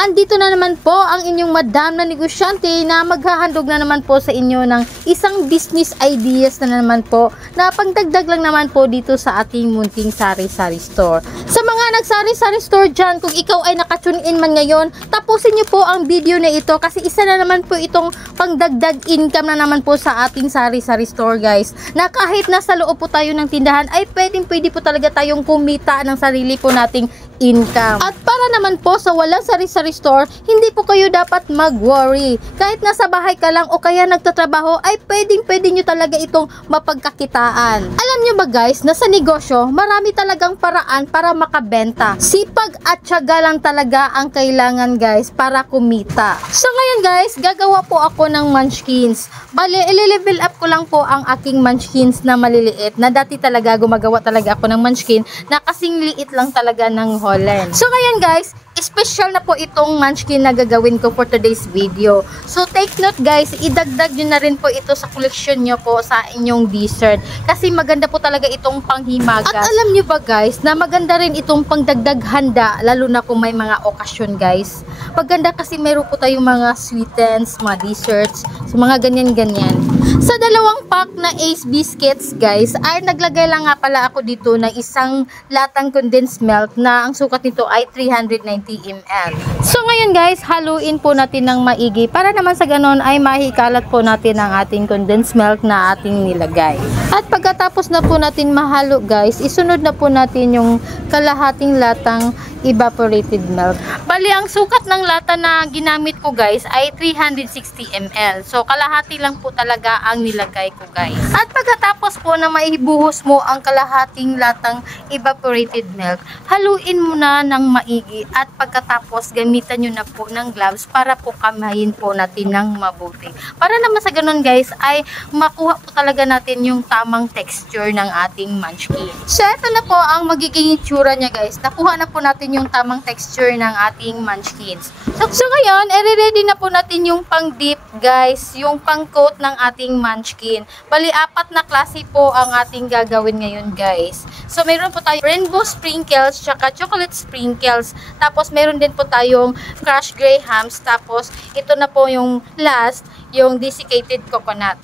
andito na naman po ang inyong madam na negosyante na maghahandog na naman po sa inyo ng isang business ideas na naman po na pagdagdag lang naman po dito sa ating munting sari-sari store. Sa mga nagsari-sari store dyan, kung ikaw ay nakatune in man ngayon, tapusin nyo po ang video na ito kasi isa na naman po itong pangdagdag income na naman po sa ating sari-sari store, guys, na kahit nasa loob po tayo ng tindahan ay pwede po talaga tayong kumita ng sarili po nating income. At para naman po sa walang sari-sari store, hindi po kayo dapat mag-worry. Kahit nasa bahay ka lang o kaya nagtatrabaho, ay pwede nyo talaga itong mapagkakitaan. Alam nyo ba guys, na sa negosyo, marami talagang paraan para makabenta. Sipag at tiyaga lang talaga ang kailangan guys para kumita. So ngayon guys, gagawa po ako ng munchkins. Bale, i-level up ko lang po ang aking munchkins na maliliit. Na dati talaga gumagawa talaga ako ng munchkin na kasing liit lang talaga ng Holland. So ngayon guys, special na po itong munchkin na gagawin ko for today's video. So take note guys, idagdag nyo na rin po ito sa collection nyo po sa inyong dessert. Kasi maganda po talaga itong panghimagas. At alam nyo ba guys, na maganda rin itong pangdagdag handa, lalo na kung may mga okasyon guys. Maganda kasi meron po tayong mga sweetens, mga desserts, so mga ganyan-ganyan. Sa dalawang pack na Ace Biscuits guys, ay naglagay lang nga pala ako dito ng isang latang condensed milk na ang sukat nito ay 390 ml. So ngayon guys, haluin po natin ng maigi para naman sa ganon ay mahikalat po natin ang ating condensed milk na ating nilagay. At pagkatapos na po natin mahalo guys, isunod na po natin yung kalahating latang evaporated milk. Bali, ang sukat ng lata na ginamit ko guys ay 360 ml. So kalahati lang po talaga ang nilagay ko guys. At pagkatapos po na maibuhos mo ang kalahating latang evaporated milk, haluin mo na ng maigi at pagkatapos gamitan nyo na po ng gloves para po kamayin po natin ng mabuti. Para naman sa ganun guys ay makuha po talaga natin yung tamang texture ng ating munchkin. So ito na po ang magiging itsura niya guys. Nakuha na po natin yung tamang texture ng ating munchkins. So ngayon, i-ready na po natin yung pang dip guys, yung pang coat ng ating munchkin. Bali, 4 na klase po ang ating gagawin ngayon guys. So meron po tayong rainbow sprinkles, tsaka chocolate sprinkles. Tapos meron din po tayong crushed grahams. Tapos ito na po yung last, yung desiccated coconut.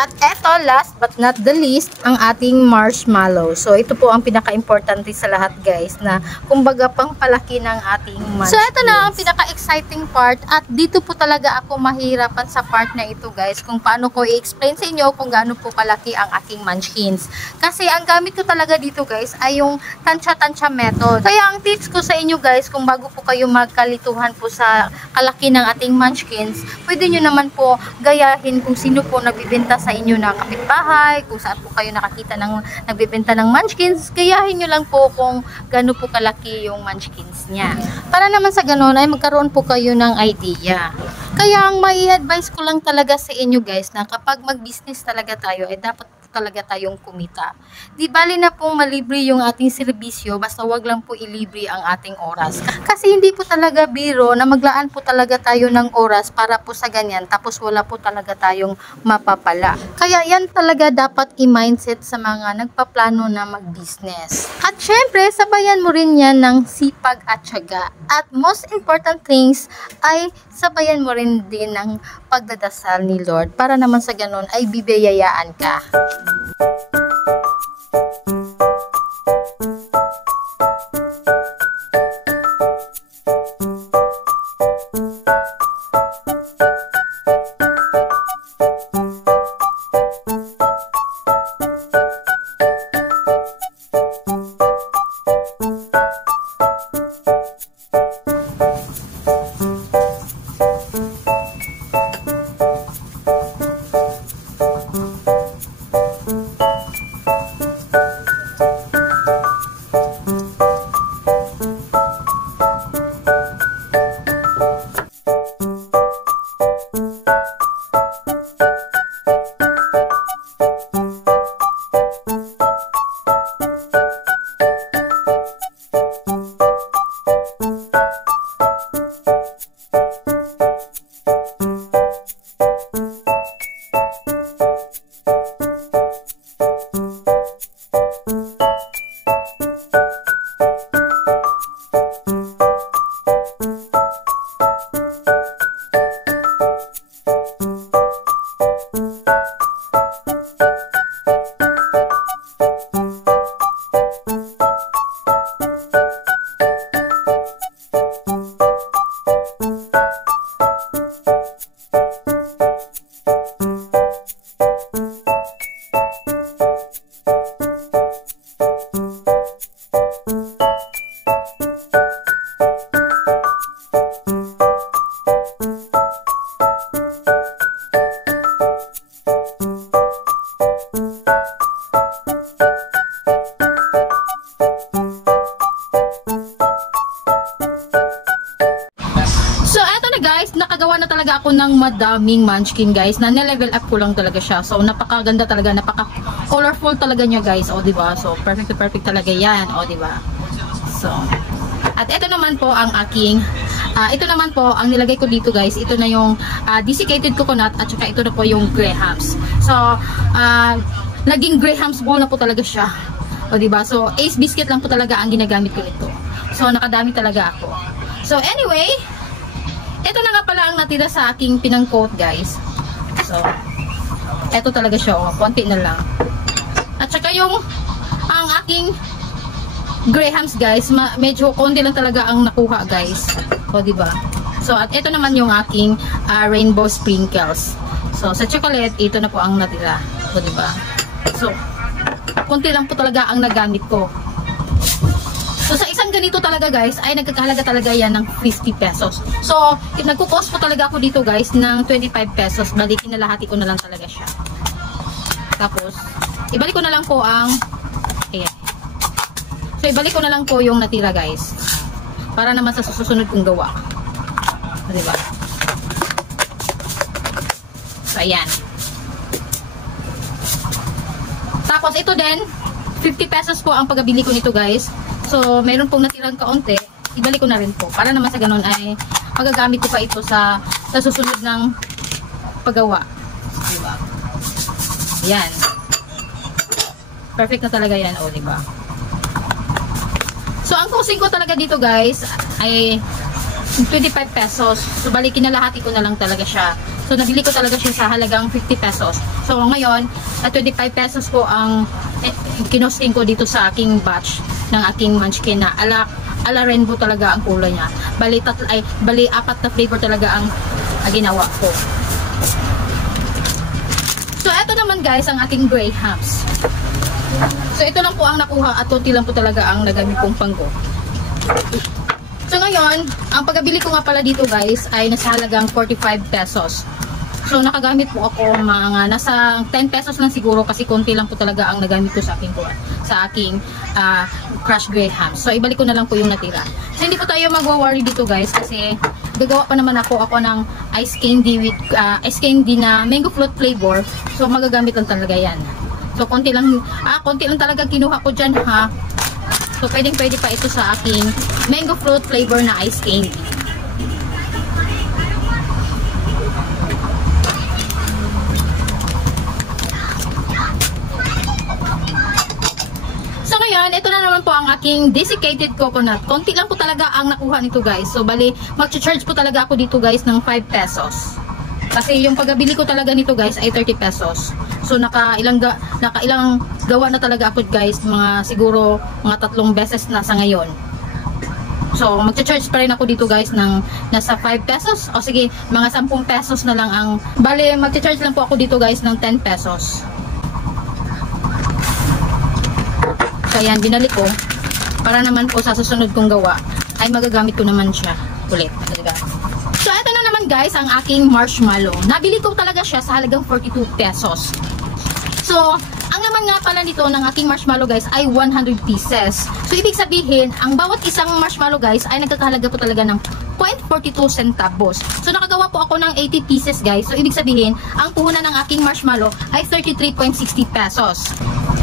At eto, last but not the least, ang ating marshmallow. So ito po ang pinaka-importante sa lahat guys, na kumbaga pang palaki ng ating munchkins. So ito na ang pinaka-exciting part, at dito po talaga ako mahirapan sa part na ito guys, kung paano ko i-explain sa inyo kung gaano po kalaki ang aking munchkins. Kasi ang gamit ko talaga dito guys ay yung tansya-tansya method. Kaya ang tips ko sa inyo guys, kung bago po kayo magkalituhan po sa kalaki ng ating munchkins, pwede nyo naman po gayahin kung sino po nagbibenta sa inyo na kapitbahay, kung saan po kayo nakakita ng nagbibenta ng munchkins, gayahin nyo lang po kung gaano po kalaki yung munchkins niya. Para naman sa ganun ay magkaroon po kayo ng idea. Kaya ang may advice ko lang talaga sa inyo guys, na kapag mag-business talaga tayo ay dapat talaga tayong kumita. Di bali na pong malibre yung ating serbisyo, basta wag lang po ilibre ang ating oras. Kasi hindi po talaga biro na maglaan po talaga tayo ng oras para po sa ganyan, tapos wala po talaga tayong mapapala. Kaya yan talaga dapat i-mindset sa mga nagpaplano na mag-business. At syempre, sabayan mo rin yan ng sipag at tiyaga. At most important things ay sabayan mo rin din ng pagdadasal ni Lord para naman sa ganun ay bibiyayaan ka. Nakagawa na talaga ako ng madaming munchkin guys, na level up ko lang talaga siya. So napakaganda talaga, napaka-colorful talaga niya guys. O di ba? So perfect to perfect talaga 'yan. O di ba? So at ito naman po ang aking ito naman po ang nilagay ko dito guys. Ito na yung desiccated coconut at saka ito na po yung Graham's. So naging Graham's bowl na po talaga siya. O di ba? So Ace biscuit lang po talaga ang ginagamit ko nito. So nakadami talaga ako. So anyway, ito na nga pala ang natira sa aking pinang-coat guys. So, ito talaga siya. Oh, konti na lang. At saka ang aking Graham's guys, medyo konti lang talaga ang nakuha guys. O, diba? So, at ito naman yung aking rainbow sprinkles. So, sa chocolate, ito na po ang natira. O, diba? So, konti lang po talaga ang nagamit ko. So, sa isang ganito talaga guys, ay nagkakahalaga talaga yan ng 50 pesos. So, nagkukost po talaga ako dito guys ng 25 pesos. Bali, kinalahati ko na lang talaga siya. Tapos, ibalik ko na lang po ang, ayan. So, ibalik ko na lang po yung natira guys. Para naman sa susunod kong gawa. Diba? So, ayan. Tapos, ito din, 50 pesos po ang pagbili ko nito guys. So, mayroon pong natirang kaunti, ibalik ko na rin po. Para naman sa ganun ay magagamit ko pa ito sa susunod ng paggawa. Diba? Yan. Perfect na talaga yan, o, diba? So, ang costing ko talaga dito guys ay 25 pesos. So, bali, kinalahati ko na lang talaga siya. So, nabili ko talaga siya sa halagang 50 pesos. So, ngayon, 25 pesos po ang kinosting ko dito sa aking batch ng aking munchkin na ala rainbow talaga ang kulay niya. Bali, apat na flavor talaga ang ginawa ko. So, eto naman guys, ang ating Graham's. So, ito lang po ang nakuha at konti lang po talaga ang nagamit kong panggo. So, ngayon, ang pagbili ko nga pala dito guys ay nasa halagang 45 pesos. So, nakagamit po ako mga nasa 10 pesos lang siguro kasi konti lang po talaga ang nagamit ko sa aking Crush Graham's. So, ibalik ko na lang po yung natira. So, hindi po tayo mag-worry dito guys kasi gagawa pa naman ako ng ice candy with ice candy na mango float flavor. So, magagamit lang talaga yan. So, konti lang talaga kinuha ko dyan ha. So, pwede pa ito sa aking mango float flavor na ice candy. Ito na naman po ang aking desiccated coconut. Konti lang po talaga ang nakuha nito guys. So, bali, mag-charge po talaga ako dito guys ng 5 pesos. Kasi yung pagbili ko talaga nito guys ay 30 pesos. So, nakailang gawa na talaga ako guys. Siguro mga 3 beses na sa ngayon. So, mag-charge pa rin ako dito guys ng nasa 5 pesos. O sige, mga 10 pesos na lang ang, bali, mag-charge lang po ako dito guys ng 10 pesos. So, ayan, binalik ko. Para naman po sa susunod kong gawa, ay magagamit ko naman siya ulit. Diba? So, ito na naman guys, ang aking marshmallow. Nabili ko talaga siya sa halagang 42 pesos. So, ang naman nga pala nito ng aking marshmallow guys ay 100 pieces. So, ibig sabihin, ang bawat isang marshmallow guys ay nagkakahalaga po talaga ng 0.42 centavos. So, nakagawa po ako ng 80 pieces guys. So, ibig sabihin, ang puhunan ng aking marshmallow ay 33.60 pesos.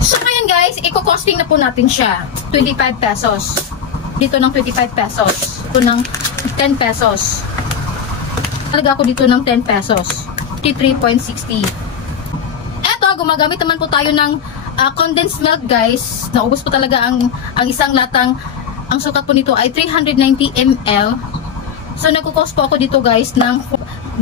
So, ngayon guys, i-costing na po natin siya. 25 pesos. Dito ng 25 pesos. Ito ng 10 pesos. Talaga ako dito ng 10 pesos. 53.60. Eto, gumagamit naman po tayo ng condensed milk guys. Naubos po talaga ang isang latang. Ang sukat po nito ay 390 ml. So, nagkukost po ako dito guys ng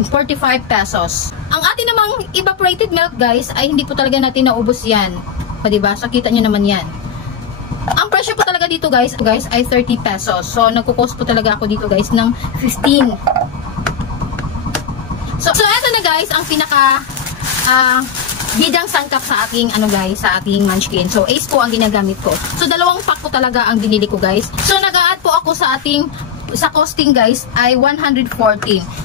45 pesos. Ang atin namang evaporated milk guys ay hindi po talaga natin naubos yan. O diba? So kita nyo naman yan. Ang presyo po talaga dito guys ay 30 pesos. So nagko-cost po talaga ako dito guys ng 15. So eto na guys ang pinaka bidang sangkap sa aking sa aking munchkin. So Ace po ang ginagamit ko. So dalawang pack po talaga ang binili ko guys. So nag-a-add po ako sa costing guys ay 114.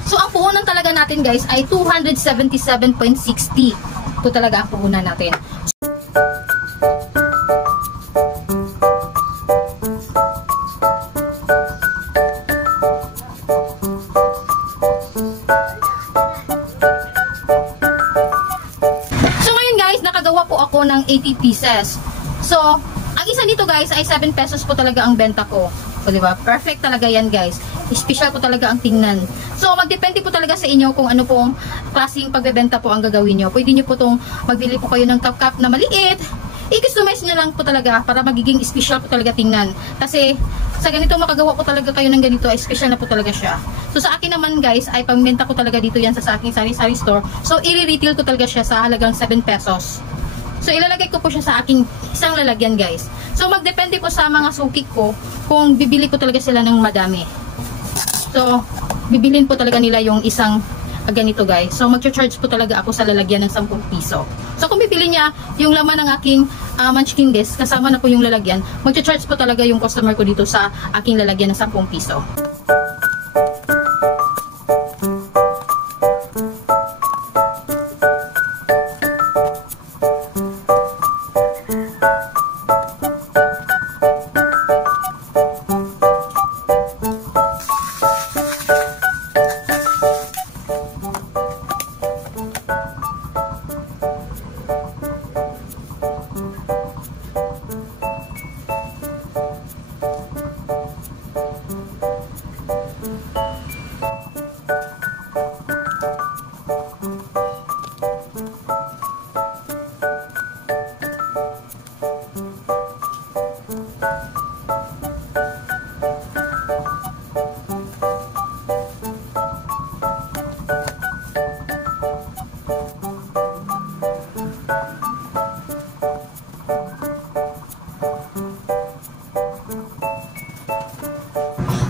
So ang puhunan talaga natin guys ay 277.60. Ito talaga ang puhunan natin. Nakagawa po ako ng 80 pieces. So, ang isa dito guys ay 7 pesos po talaga ang benta ko. So, diba? Perfect talaga yan guys. Special po talaga ang tingnan. So, magdepende po talaga sa inyo kung ano pong klaseng pagbebenta po ang gagawin nyo. Pwede nyo po itong magbili po kayo ng cup na maliit. I-customize nyo lang po talaga para magiging special po talaga tingnan. Kasi, sa ganito makagawa po talaga kayo ng ganito ay special na po talaga siya. So, sa akin naman guys ay pagbenta ko talaga dito yan sa aking sari-sari store. So, i-retail ko talaga siya sa halagang 7 pesos. So, ilalagay ko po siya sa aking isang lalagyan guys. So, magdepende po sa mga sukik ko kung bibili ko talaga sila ng madami. So, bibilin po talaga nila yung isang ganito guys. So, mag-charge po talaga ako sa lalagyan ng 10 piso. So, kung bibili niya yung laman ng aking munchkin guys, kasama na po yung lalagyan, mag-charge po talaga yung customer ko dito sa aking lalagyan ng 10 piso.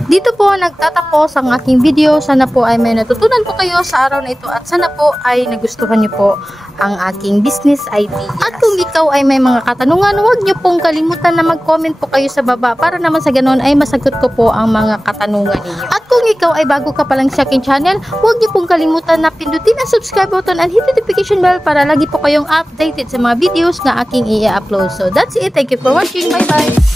Dito po nagtatapos ang aking video. Sana po ay may natutunan po kayo sa araw na ito at sana po ay nagustuhan niyo po ang aking business ideas. At kung ikaw ay may mga katanungan, huwag niyo pong kalimutan na mag-comment po kayo sa baba para naman sa ganon ay masagot ko po ang mga katanungan ninyo. At kung ikaw ay bago ka pa lang sa aking channel, huwag niyo pong kalimutan na pindutin ang subscribe button and hit the notification bell para lagi po kayong updated sa mga videos na aking i-upload. So that's it. Thank you for watching. Bye bye!